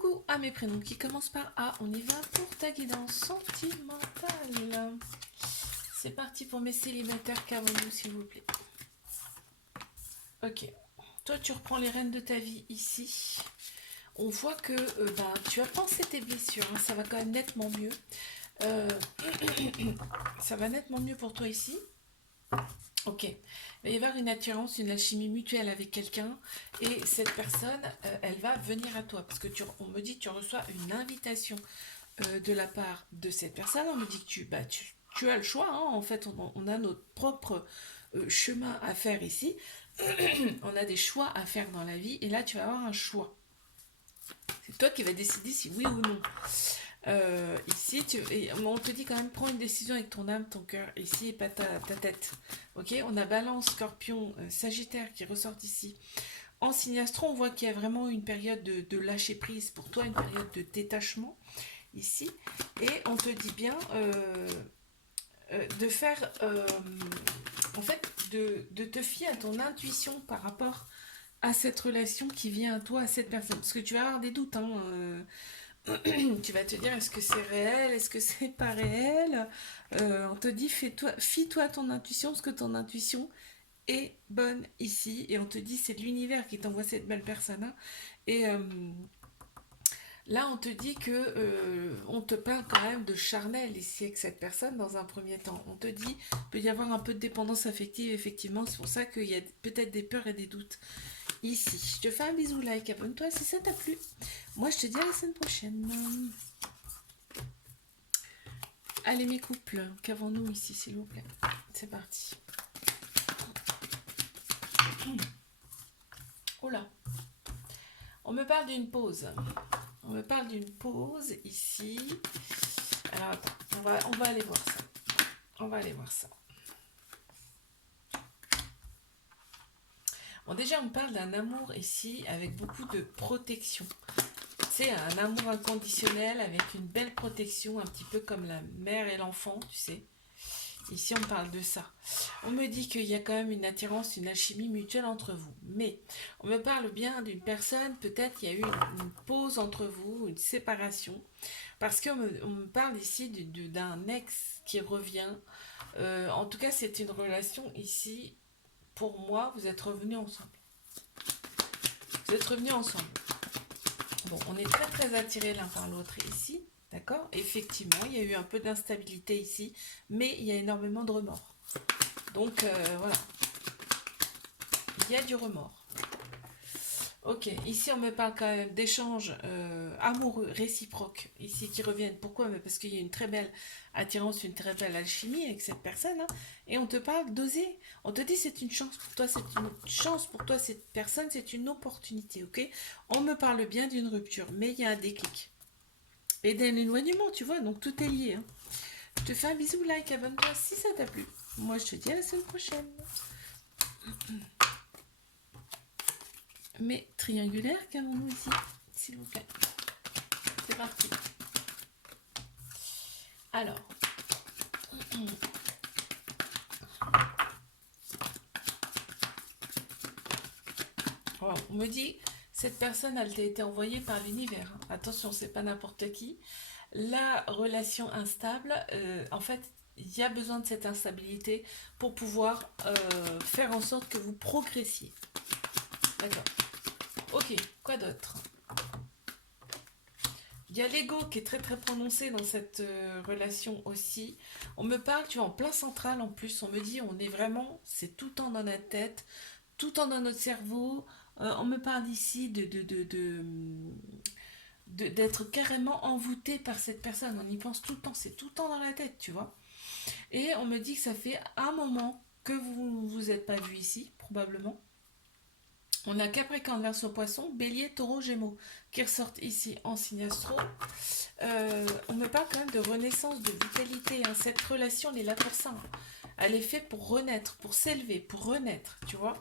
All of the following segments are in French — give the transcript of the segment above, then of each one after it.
Coucou à mes prénoms qui commencent par A. On y va pour ta guidance sentimentale. C'est parti pour mes célibataires, qu'avons-nous s'il vous plaît. Ok. Toi, tu reprends les rênes de ta vie ici. On voit que tu as pensé tes blessures. Hein, ça va quand même nettement mieux. Ça va nettement mieux pour toi ici. Ok, il va y avoir une attirance, une alchimie mutuelle avec quelqu'un et cette personne, elle va venir à toi parce que on me dit que tu reçois une invitation de la part de cette personne. On me dit que tu as le choix, hein. En fait, on a notre propre chemin à faire ici. On a des choix à faire dans la vie et là, tu vas avoir un choix. C'est toi qui vas décider si oui ou non. Ici, on te dit quand même, prends une décision avec ton âme, ton cœur, ici, et pas ta tête. Ok, on a Balance, Scorpion, Sagittaire qui ressortent ici. En signe astro, on voit qu'il y a vraiment une période de lâcher prise pour toi, une période de détachement ici. Et on te dit bien de faire, en fait, de te fier à ton intuition par rapport à cette relation qui vient à toi, à cette personne. Parce que tu vas avoir des doutes, hein. Tu vas te dire est-ce que c'est réel, est-ce que c'est pas réel. On te dit fie-toi à ton intuition parce que ton intuition est bonne ici et on te dit c'est l'univers qui t'envoie cette belle personne, hein. Et là on te dit que on te parle quand même de charnel ici avec cette personne dans un premier temps. On te dit peut y avoir un peu de dépendance affective effectivement, c'est pour ça qu'il y a peut-être des peurs et des doutes ici. Je te fais un bisou, like, abonne-toi si ça t'a plu. Moi, je te dis à la semaine prochaine. Allez, mes couples, qu'avons-nous ici, s'il vous plaît? C'est parti. Oh là. On me parle d'une pause. On me parle d'une pause ici. Alors, attends, on va aller voir ça. On va aller voir ça. Bon, déjà, on parle d'un amour ici avec beaucoup de protection. C'est un amour inconditionnel avec une belle protection, un petit peu comme la mère et l'enfant, tu sais. Ici, on parle de ça. On me dit qu'il y a quand même une attirance, une alchimie mutuelle entre vous. Mais on me parle bien d'une personne, peut-être il y a eu une pause entre vous, une séparation. Parce qu'on me parle ici d'un ex qui revient. En tout cas, c'est une relation ici. Pour moi, vous êtes revenus ensemble. Vous êtes revenus ensemble. Bon, on est très très attirés l'un par l'autre ici, d'accord? Effectivement, il y a eu un peu d'instabilité ici, mais il y a énormément de remords. Donc voilà, il y a du remords. Ok, ici on me parle quand même d'échanges amoureux, réciproques, ici qui reviennent. Pourquoi? Parce qu'il y a une très belle attirance, une très belle alchimie avec cette personne, hein. Et on te parle d'oser. On te dit c'est une chance pour toi, c'est une chance pour toi, cette personne, c'est une opportunité, ok? On me parle bien d'une rupture, mais il y a un déclic. Et d'un éloignement, tu vois, donc tout est lié, hein. Je te fais un bisou, like, abonne-toi si ça t'a plu. Moi je te dis à la semaine prochaine. Mais triangulaire, qu'avons-nous ici, s'il vous plaît? C'est parti. Alors, on me dit, cette personne, elle t'a été envoyée par l'univers, hein. Attention, c'est pas n'importe qui. La relation instable, en fait, il y a besoin de cette instabilité pour pouvoir faire en sorte que vous progressiez. D'accord. Ok, quoi d'autre? Il y a l'ego qui est très très prononcé dans cette relation aussi. On me parle, tu vois, en plein central en plus. On me dit, on est vraiment, c'est tout le temps dans notre tête, tout le temps dans notre cerveau. On me parle ici d'être carrément envoûté par cette personne. On y pense tout le temps, c'est tout le temps dans la tête, tu vois. Et on me dit que ça fait un moment que vous vous êtes pas vu ici, probablement. On a Capricorne, Verseau, Poisson, Bélier, Taureau, Gémeaux qui ressortent ici en signe astro. On me parle quand même de renaissance, de vitalité, hein. Cette relation, elle est là pour ça, hein. Elle est faite pour renaître, pour s'élever, pour renaître, tu vois.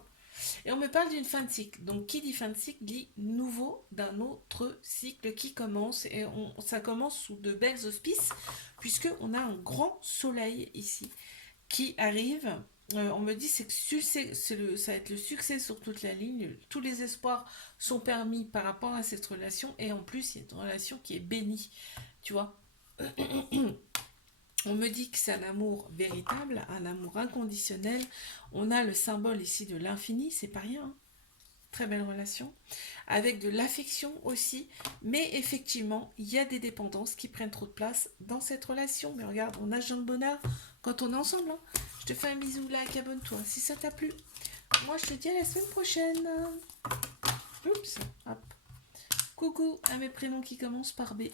Et on me parle d'une fin de cycle. Donc, qui dit fin de cycle dit nouveau d'un autre cycle qui commence. Et ça commence sous de belles auspices, puisqu'on a un grand soleil ici qui arrive On me dit c'est que ça va être le succès sur toute la ligne. Tous les espoirs sont permis par rapport à cette relation. Et en plus, il y a une relation qui est bénie. Tu vois. On me dit que c'est un amour véritable, un amour inconditionnel. On a le symbole ici de l'infini, c'est pas rien, hein. Très belle relation. Avec de l'affection aussi. Mais effectivement, il y a des dépendances qui prennent trop de place dans cette relation. Mais regarde, on nage dans le bonheur quand on est ensemble, hein. Je te fais un bisou, like, abonne-toi si ça t'a plu. Moi, je te dis à la semaine prochaine. Oups, hop. Coucou à mes prénoms qui commencent par B.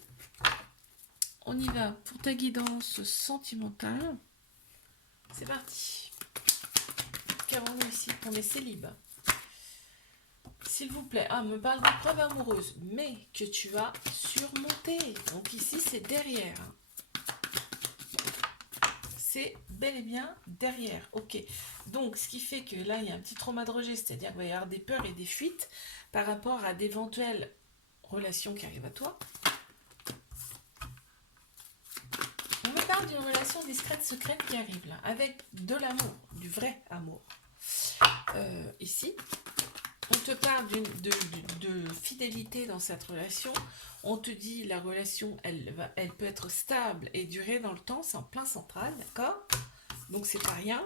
On y va pour ta guidance sentimentale. C'est parti. Qu'avons-nous ici pour mes célibes? S'il vous plaît, me parle d'épreuve amoureuse, mais que tu as surmonté. Donc ici, c'est derrière. C'est bel et bien derrière. Ok. Donc, ce qui fait que là, il y a un petit trauma de rejet, c'est-à-dire qu'il va y avoir des peurs et des fuites par rapport à d'éventuelles relations qui arrivent à toi. On me parle d'une relation discrète, secrète qui arrive là, avec de l'amour, du vrai amour. Ici, on te parle de fidélité dans cette relation. On te dit la relation, elle peut être stable et durer dans le temps. C'est en plein central, d'accord? Donc c'est pas rien.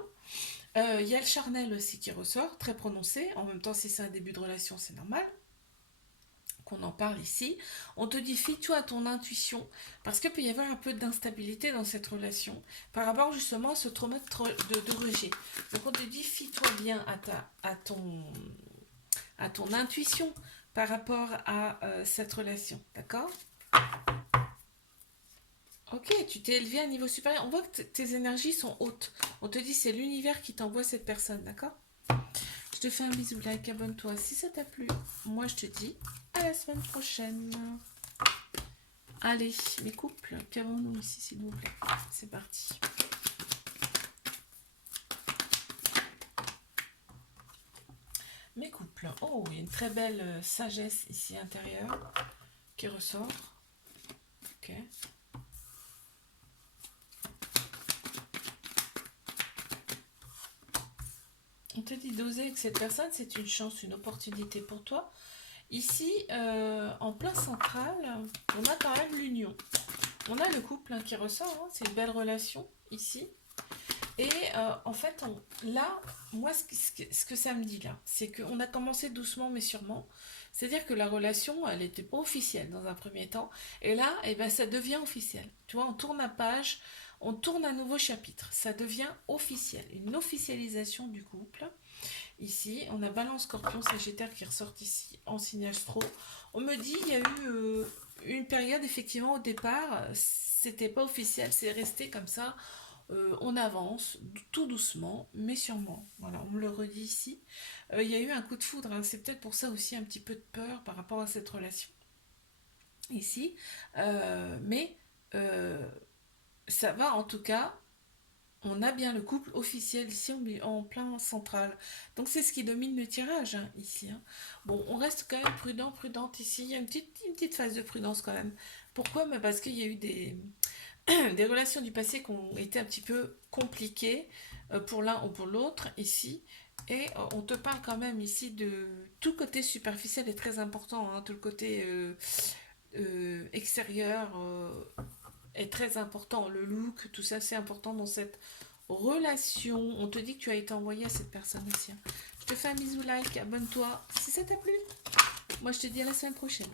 Il y a le charnel aussi qui ressort, très prononcé. En même temps, si c'est un début de relation, c'est normal qu'on en parle ici. On te dit fie-toi à ton intuition parce qu'il peut y avoir un peu d'instabilité dans cette relation par rapport justement à ce trauma de rejet. Donc on te dit fie-toi bien à ton intuition par rapport à cette relation, d'accord? Ok, tu t'es élevé à un niveau supérieur. On voit que tes énergies sont hautes. On te dit c'est l'univers qui t'envoie cette personne, d'accord? Je te fais un bisou, like, abonne-toi si ça t'a plu. Moi, je te dis à la semaine prochaine. Allez, mes couples, qu'avons-nous ici, s'il vous plaît? C'est parti. Mes couples. Oh, il y a une très belle sagesse ici intérieure qui ressort. Ok. On te dit d'oser avec cette personne, c'est une chance, une opportunité pour toi. Ici, en plein central, on a quand même l'union. On a le couple qui ressort, hein, c'est une belle relation ici. Et en fait, là, moi, ce que ça me dit là, c'est qu'on a commencé doucement mais sûrement. C'est-à-dire que la relation, elle n'était pas officielle dans un premier temps. Et là, eh ben, ça devient officiel. Tu vois, on tourne la page, on tourne un nouveau chapitre. Ça devient officiel, une officialisation du couple. Ici, on a Balance, Scorpion, Sagittaire qui ressortent ici en signe astro. On me dit, il y a eu une période, effectivement, au départ, c'était pas officiel, c'est resté comme ça. On avance tout doucement, mais sûrement. Voilà, on me le redit ici. Il y a eu un coup de foudre, hein. C'est peut-être pour ça aussi un petit peu de peur par rapport à cette relation. Ici. Mais ça va en tout cas. On a bien le couple officiel ici en plein central. Donc c'est ce qui domine le tirage, hein, ici, hein. Bon, on reste quand même prudent, prudente ici. Il y a une petite phase de prudence quand même. Pourquoi? Mais parce qu'il y a eu des relations du passé qui ont été un petit peu compliquées pour l'un ou pour l'autre ici. Et on te parle quand même ici de tout le côté superficiel est très important, hein, tout le côté extérieur est très important, le look, tout ça c'est important dans cette relation. On te dit que tu as été envoyé à cette personne aussi, hein. Je te fais un bisou, like, abonne-toi si ça t'a plu. Moi je te dis à la semaine prochaine.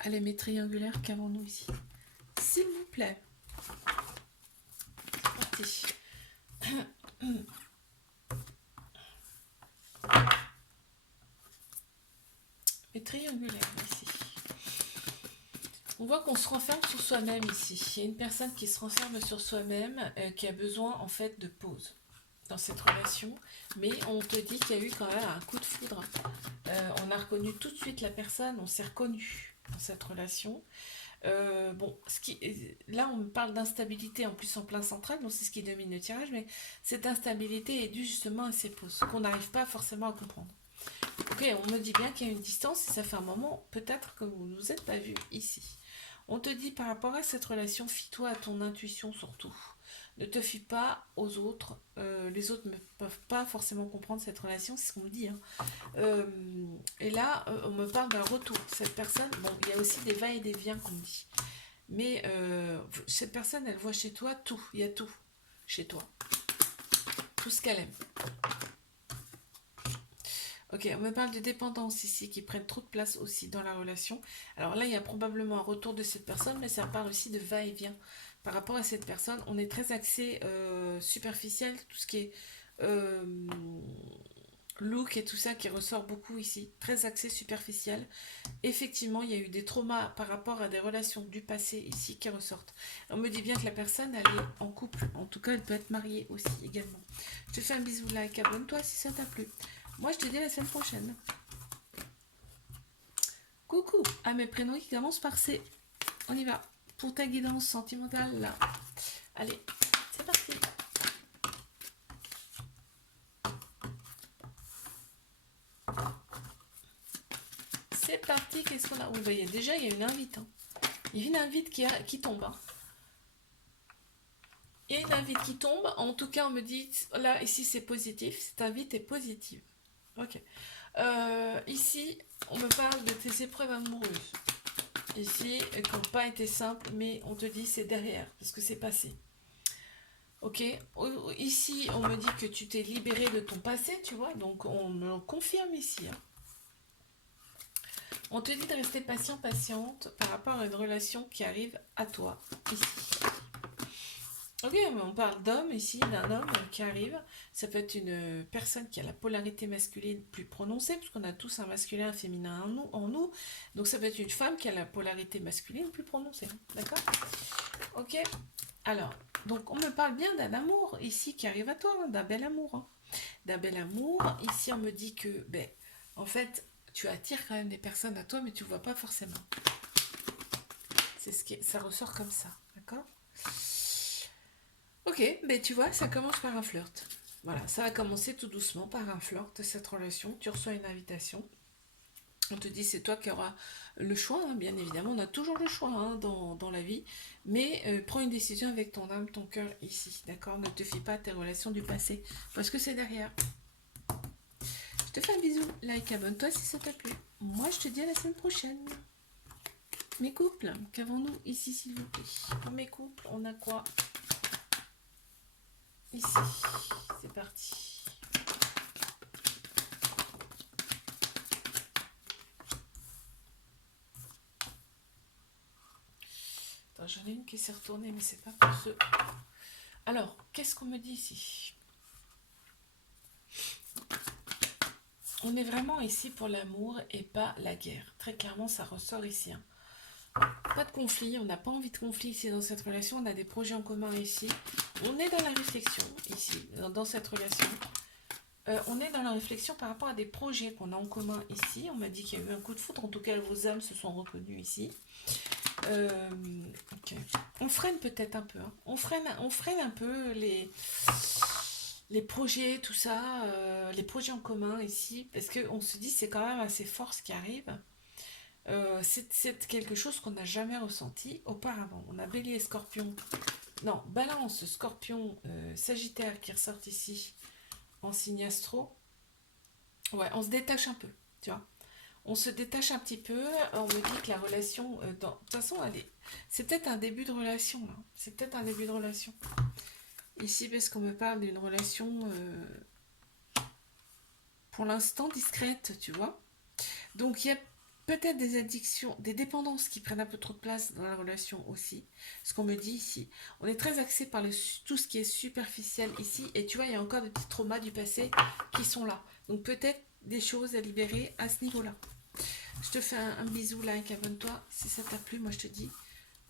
Allez, mes triangulaires, qu'avons-nous ici? S'il vous plaît. C'est parti. Les triangulaires ici. On voit qu'on se renferme sur soi-même ici. Il y a une personne qui se renferme sur soi-même, qui a besoin en fait de pause dans cette relation. Mais on te dit qu'il y a eu quand même un coup de foudre. On a reconnu tout de suite la personne, on s'est reconnu dans cette relation. Bon, là on me parle d'instabilité en plus en plein central, donc c'est ce qui domine le tirage, mais cette instabilité est due justement à ces pauses, qu'on n'arrive pas forcément à comprendre. Ok, on me dit bien qu'il y a une distance et ça fait un moment peut-être que vous ne vous êtes pas vu ici. On te dit par rapport à cette relation, fie-toi à ton intuition surtout. Ne te fie pas aux autres. Les autres ne peuvent pas forcément comprendre cette relation, c'est ce qu'on me dit, hein. Euh, et là, on me parle d'un retour. Cette personne, bon, il y a aussi des va et des viens qu'on me dit. Mais cette personne, elle voit chez toi tout. Il y a tout chez toi. Tout ce qu'elle aime. Ok, on me parle de dépendance ici, qui prennent trop de place aussi dans la relation. Alors là, il y a probablement un retour de cette personne, mais ça parle aussi de va-et-vient. Par rapport à cette personne, on est très axé superficiel, tout ce qui est euh, look et tout ça qui ressort beaucoup ici, très axé superficiel. Effectivement, il y a eu des traumas par rapport à des relations du passé ici qui ressortent. On me dit bien que la personne, elle est en couple. En tout cas, elle peut être mariée aussi également. Je te fais un bisou, like, abonne-toi si ça t'a plu. Moi, je te dis à la semaine prochaine. Coucou à mes prénoms qui commencent par C. On y va. Pour ta guidance sentimentale, là. Allez, c'est parti. C'est parti, qu'est-ce qu'on a? Vous voyez, déjà, il y a une invite. Hein. Il y a une invite qui tombe. Hein. Il y a une invite qui tombe. En tout cas, on me dit, là, ici, c'est positif. Cette invite est positive. Ok. Ici, on me parle de tes épreuves amoureuses. Ici, qui n'ont pas été simples, mais on te dit c'est derrière, parce que c'est passé. Ok. Ici, on me dit que tu t'es libéré de ton passé, tu vois, donc on me confirme ici. Hein. On te dit de rester patient, patiente par rapport à une relation qui arrive à toi, ici. Ok, mais on parle d'homme ici, d'un homme qui arrive. Ça peut être une personne qui a la polarité masculine plus prononcée, parce qu'on a tous un masculin, un féminin en nous. Donc ça peut être une femme qui a la polarité masculine plus prononcée. D'accord? Ok. Alors, donc on me parle bien d'un amour ici qui arrive à toi, hein, d'un bel amour. Hein. D'un bel amour. Ici, on me dit que, ben, en fait, tu attires quand même des personnes à toi, mais tu ne vois pas forcément. C'est ce qui ça ressort comme ça. D'accord? Ok, ben tu vois, ça commence par un flirt. Voilà, ça va commencer tout doucement par un flirt, cette relation. Tu reçois une invitation. On te dit c'est toi qui auras le choix, hein, bien évidemment. On a toujours le choix hein, dans la vie. Mais prends une décision avec ton âme, ton cœur ici. D'accord? Ne te fie pas à tes relations du passé. Parce que c'est derrière. Je te fais un bisou. Like, abonne-toi si ça t'a plu. Moi, je te dis à la semaine prochaine. Mes couples, qu'avons-nous ici, s'il vous plaît? Pour mes couples, on a quoi? Ici, c'est parti. Attends, j'en ai une qui s'est retournée, mais c'est pas pour ce. Alors, qu'est-ce qu'on me dit ici? On est vraiment ici pour l'amour et pas la guerre. Très clairement, ça ressort ici. Hein. Pas de conflit, on n'a pas envie de conflit ici dans cette relation. On a des projets en commun ici. On est dans la réflexion ici, dans cette relation. On est dans la réflexion par rapport à des projets qu'on a en commun ici. On m'a dit qu'il y a eu un coup de foudre. En tout cas, vos âmes se sont reconnues ici. Okay. On freine peut-être un peu. Hein. On freine un peu les projets, tout ça, les projets en commun ici, parce qu'on se dit c'est quand même assez fort ce qui arrive. C'est quelque chose qu'on n'a jamais ressenti auparavant. On a Bélier, Scorpion, non, Balance, Scorpion, Sagittaire qui ressortent ici en signe astro. Ouais, on se détache un peu, tu vois. On se détache un petit peu, on me dit que la relation, de toute façon, c'est peut-être un début de relation, là. C'est peut-être un début de relation. Ici, parce qu'on me parle d'une relation, pour l'instant, discrète, tu vois. Donc, il y a peut-être des addictions, des dépendances qui prennent un peu trop de place dans la relation aussi. Ce qu'on me dit ici. On est très axé par tout ce qui est superficiel ici. Et tu vois, il y a encore des petits traumas du passé qui sont là. Donc, peut-être des choses à libérer à ce niveau-là. Je te fais un bisou, like, abonne-toi. Si ça t'a plu, moi je te dis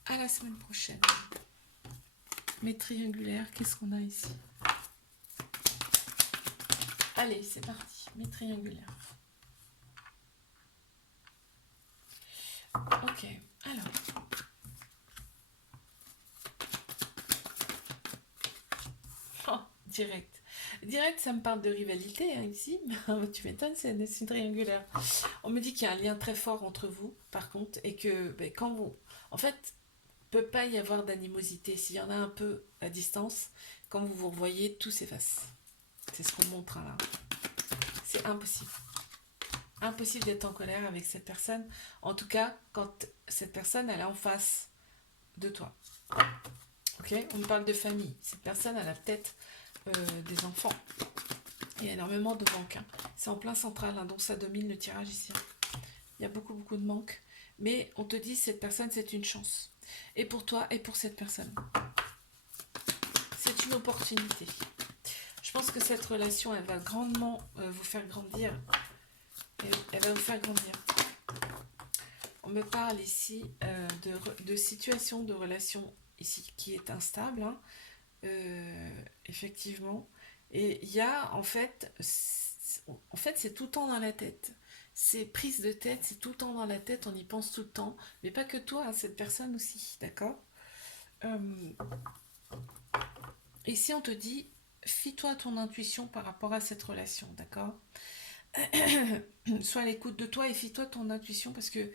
à la semaine prochaine. Mes triangulaires, qu'est-ce qu'on a ici? Allez, c'est parti. Mes triangulaires. Ok, alors. Oh, direct. Direct, ça me parle de rivalité hein, ici. Tu m'étonnes, c'est une triangulaire. On me dit qu'il y a un lien très fort entre vous, par contre, et que ben, quand vous... En fait, peut pas y avoir d'animosité. S'il y en a un peu à distance, quand vous vous revoyez, tout s'efface. C'est ce qu'on montre là. C'est impossible. Impossible d'être en colère avec cette personne. En tout cas, quand cette personne, elle est en face de toi. Ok, on parle de famille. Cette personne, elle a peut-être des enfants. Il y a énormément de manques. Hein. C'est en plein central, hein, donc ça domine le tirage ici. Il y a beaucoup, beaucoup de manques. Mais on te dit, cette personne, c'est une chance. Et pour toi, et pour cette personne. C'est une opportunité. Je pense que cette relation, elle va grandement vous faire grandir. Elle va vous faire grandir. On me parle ici de situation, de relation ici qui est instable. Hein. Effectivement. Et il y a en fait c'est tout le temps dans la tête. C'est prise de tête, c'est tout le temps dans la tête, on y pense tout le temps. Mais pas que toi, hein, cette personne aussi, d'accord. Ici, on te dit, fie-toi à ton intuition par rapport à cette relation, d'accord. Sois à l'écoute de toi et fie-toi à ton intuition parce que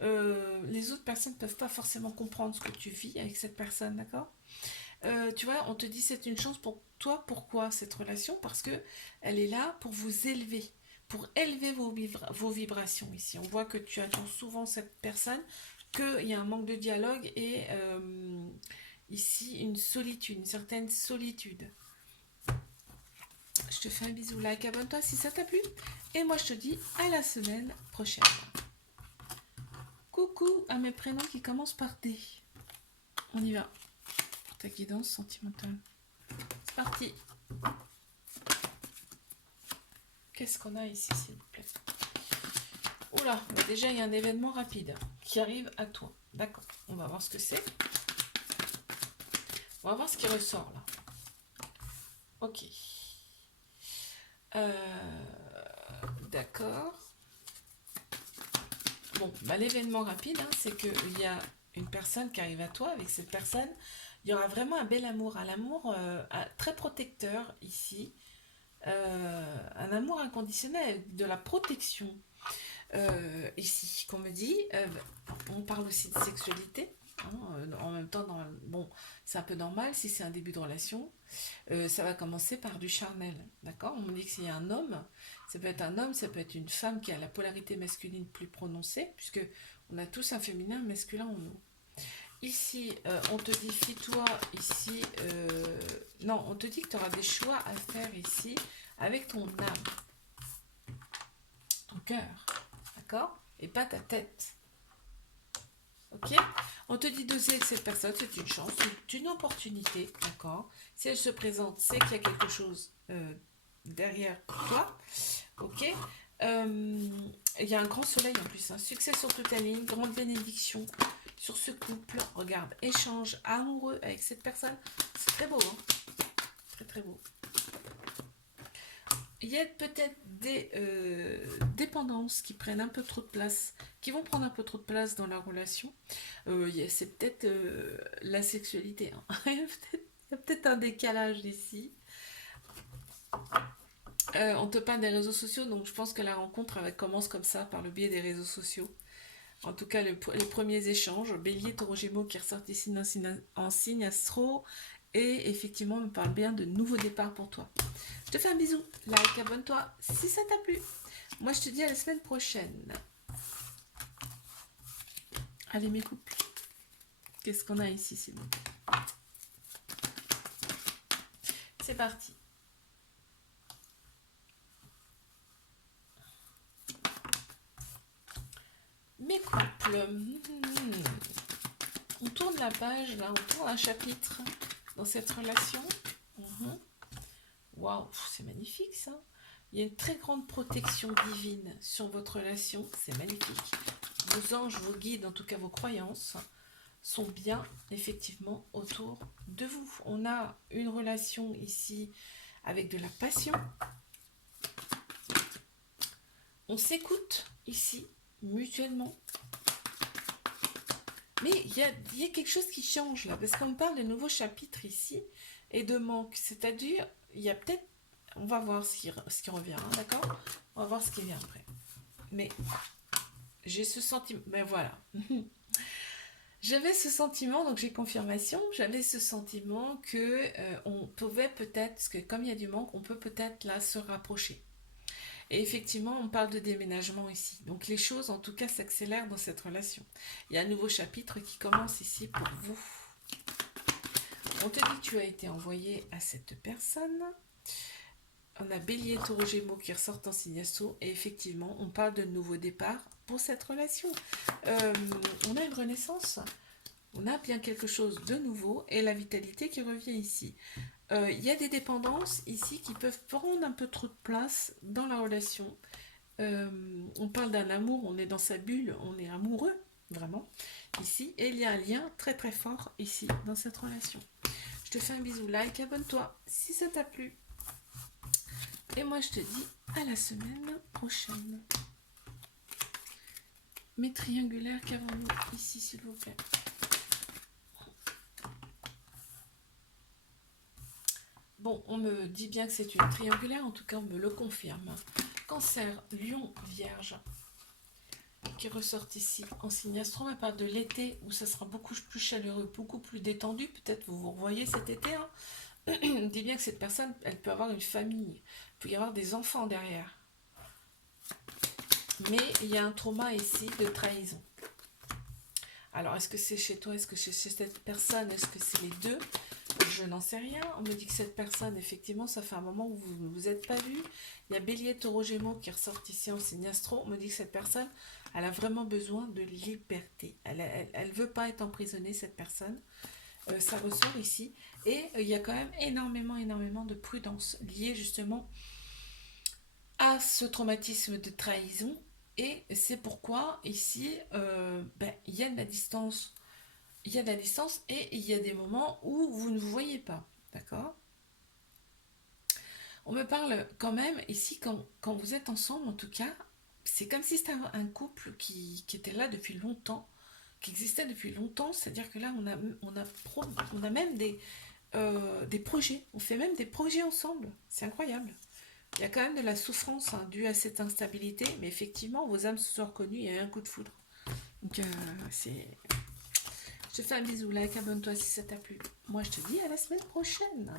les autres personnes ne peuvent pas forcément comprendre ce que tu vis avec cette personne, d'accord. Tu vois, on te dit c'est une chance pour toi. Pourquoi cette relation? Parce que elle est là pour vous élever, pour élever vos vibrations ici. On voit que tu attends souvent cette personne, qu'il y a un manque de dialogue et ici une solitude, une certaine solitude. Je te fais un bisou, like, abonne-toi si ça t'a plu. Et moi je te dis à la semaine prochaine. Coucou à mes prénoms qui commencent par D. On y va. Pour ta guidance sentimentale. C'est parti. Qu'est-ce qu'on a ici, s'il vous plaît? Oula, déjà il y a un événement rapide qui arrive à toi. D'accord, on va voir ce que c'est. On va voir ce qui ressort là. Ok. D'accord. Bon, bah, l'événement rapide, hein, c'est qu'il y a une personne qui arrive à toi. Avec cette personne, il y aura vraiment un bel amour. Un amour très protecteur ici. Un amour inconditionnel, de la protection. Ici, qu'on me dit, on parle aussi de sexualité. Hein, en même temps, bon, c'est un peu normal si c'est un début de relation. Ça va commencer par du charnel, d'accord. On me dit que s'il y a un homme, ça peut être un homme, ça peut être une femme qui a la polarité masculine plus prononcée, puisque on a tous un féminin, un masculin en nous. Ici, on te dit, fie-toi ici. Non, on te dit que tu auras des choix à faire ici avec ton âme, ton cœur, d'accord, et pas ta tête. Ok. On te dit d'oser avec cette personne, c'est une chance, c'est une opportunité, d'accord. Si elle se présente, c'est qu'il y a quelque chose derrière toi, ok. Il y a un grand soleil en plus, hein. Succès sur toute la ligne, grande bénédiction sur ce couple. Regarde, échange amoureux avec cette personne, c'est très beau, hein. Très très beau. Il y a peut-être des dépendances qui prennent un peu trop de place, qui vont prendre un peu trop de place dans la relation. C'est peut-être la sexualité. Hein. Il y a peut-être un décalage ici. On te parle des réseaux sociaux, donc je pense que la rencontre commence comme ça, par le biais des réseaux sociaux. En tout cas, les premiers échanges. Bélier, Taureau, Gémeaux qui ressortent ici en signe astro. Et effectivement, on me parle bien de nouveaux départs pour toi. Je te fais un bisou. Like, abonne-toi si ça t'a plu. Moi, je te dis à la semaine prochaine. Allez, mes couples. Qu'est-ce qu'on a ici, c'est bon. C'est parti. Mes couples. On tourne la page, là. On tourne un chapitre dans cette relation. Waouh, c'est magnifique, ça. Il y a une très grande protection divine sur votre relation. C'est magnifique. Vos anges, vos guides, en tout cas vos croyances, sont bien, effectivement, autour de vous. On a une relation ici avec de la passion. On s'écoute ici, mutuellement. Mais il y a quelque chose qui change là, parce qu'on parle de nouveaux chapitres ici, et de manque. C'est-à-dire, il y a peut-être... On va voir ce qui revient, hein, d'accord. On va voir ce qui vient après. Mais j'ai ce sentiment... Mais voilà. J'avais ce sentiment, donc j'ai confirmation, j'avais ce sentiment que on pouvait peut-être, parce que comme il y a du manque, on peut peut-être là se rapprocher. Et effectivement, on parle de déménagement ici. Donc les choses, en tout cas, s'accélèrent dans cette relation. Il y a un nouveau chapitre qui commence ici pour vous. On te dit que tu as été envoyé à cette personne. On a Bélier, Taureau, Gémeaux qui ressortent en signe astro. Et effectivement, on parle de nouveau départ pour cette relation. On a une renaissance. On a bien quelque chose de nouveau et la vitalité qui revient ici. Il y a des dépendances ici qui peuvent prendre un peu trop de place dans la relation. On parle d'un amour, on est dans sa bulle, on est amoureux, vraiment, ici. Et il y a un lien très très fort ici, dans cette relation. Je te fais un bisou, like, abonne-toi si ça t'a plu. Et moi je te dis à la semaine prochaine. Mes triangulaires, qu'avons-nous ici s'il vous plaît? Bon, on me dit bien que c'est une triangulaire, en tout cas on me le confirme. Cancer, Lion, Vierge, qui ressortent ici en signe astro. On parle de l'été où ça sera beaucoup plus chaleureux, beaucoup plus détendu. Peut-être vous vous revoyez cet été. Hein. On dit bien que cette personne, elle peut avoir une famille, il peut y avoir des enfants derrière. Mais il y a un trauma ici de trahison. Alors, est-ce que c'est chez toi? Est-ce que c'est chez cette personne? Est-ce que c'est les deux? Je n'en sais rien. On me dit que cette personne, effectivement, ça fait un moment où vous ne vous êtes pas vu. Il y a Bélier, Taureau, Gémeaux qui ressortent ici en signe astro. On me dit que cette personne, elle a vraiment besoin de liberté. Elle veut pas être emprisonnée, cette personne. Ça ressort ici. Et il y a quand même énormément de prudence liée justement à ce traumatisme de trahison. Et c'est pourquoi ici, il y a de la distance. Il y a de la distance et il y a des moments où vous ne vous voyez pas. D'accord? On me parle quand même ici, quand vous êtes ensemble, en tout cas, c'est comme si c'était un couple qui était là depuis longtemps, qui existait depuis longtemps. C'est-à-dire que là, on a même des projets. On fait même des projets ensemble. C'est incroyable. Il y a quand même de la souffrance due à cette instabilité, mais effectivement, vos âmes se sont reconnues, il y a eu un coup de foudre. Donc, c'est... Je te fais un bisou, like, abonne-toi si ça t'a plu. Moi, je te dis à la semaine prochaine.